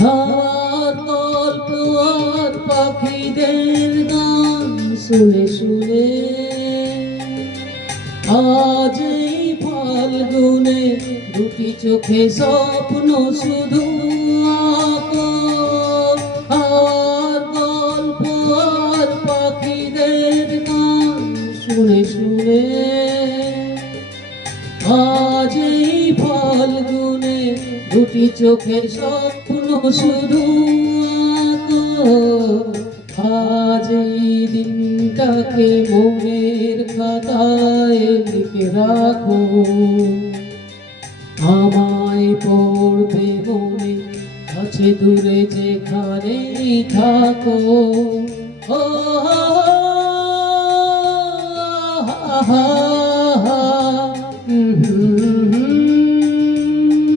আমার গল্প আর পাখিদের গান শুনে শুনে আজ এই ফাল্গুনে দুটি চোখে স্বপ্ন শুধু আঁকো। আর গল্প আর পাখিদের গান শুনে শুনে আজ এই ফাল্গুনে দুটি চোখের স্বপ্ন শুধু আঁকো। আজ এই দিনটাকে মনের খাতায় লিখে রাখো, আমায় পড়বে মনে কাছে দূরে যেখানেই থাকো। ও হা হা হা।